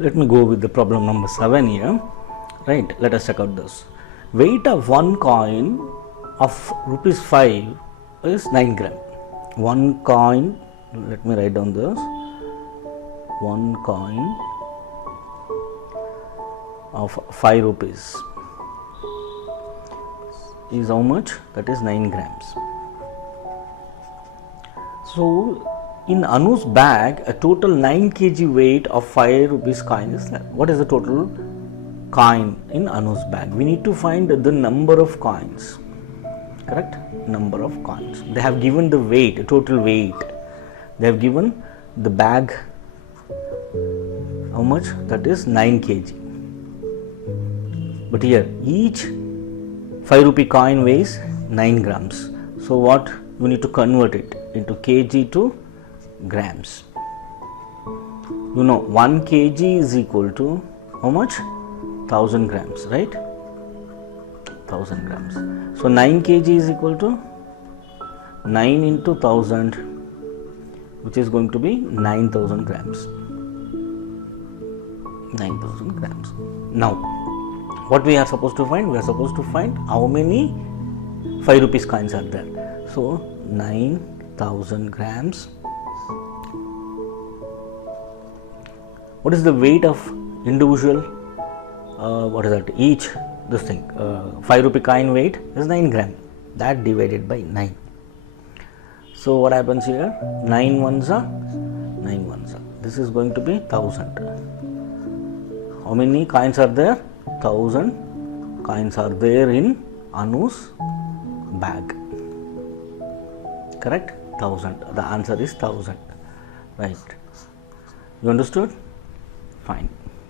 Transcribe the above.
Let me go with the problem number 7 here. Right, let us check out this. Weight of one coin of rupees 5 is 9 gram. One coin, let me write down this. One coin of 5 rupees is how much? That is 9 grams. So in Anu's bag, a total 9 kg weight of 5 rupees coin is there. What is the total coin in Anu's bag? We need to find the number of coins. Correct? Number of coins. They have given the weight, total weight. They have given the bag. How much? That is 9 kg. But here, each 5 rupee coin weighs 9 grams. So what? We need to convert it into kg to grams. You know, 1 kg is equal to how much? 1000 grams, right? 1000 grams. So 9 kg is equal to 9 into 1000, which is going to be 9000 grams. 9000 grams. Now, what we are supposed to find? We are supposed to find how many 5 rupees coins are there. So 9000 grams. What is the weight of individual? What is that? Each this thing 5 rupee coin weight is 9 gram. That divided by 9. So what happens here? 9 ones are 9 ones are. This is going to be 1000. How many coins are there? 1000 coins are there in Anu's bag. Correct? 1000. The answer is 1000. Right. You understood? Fine.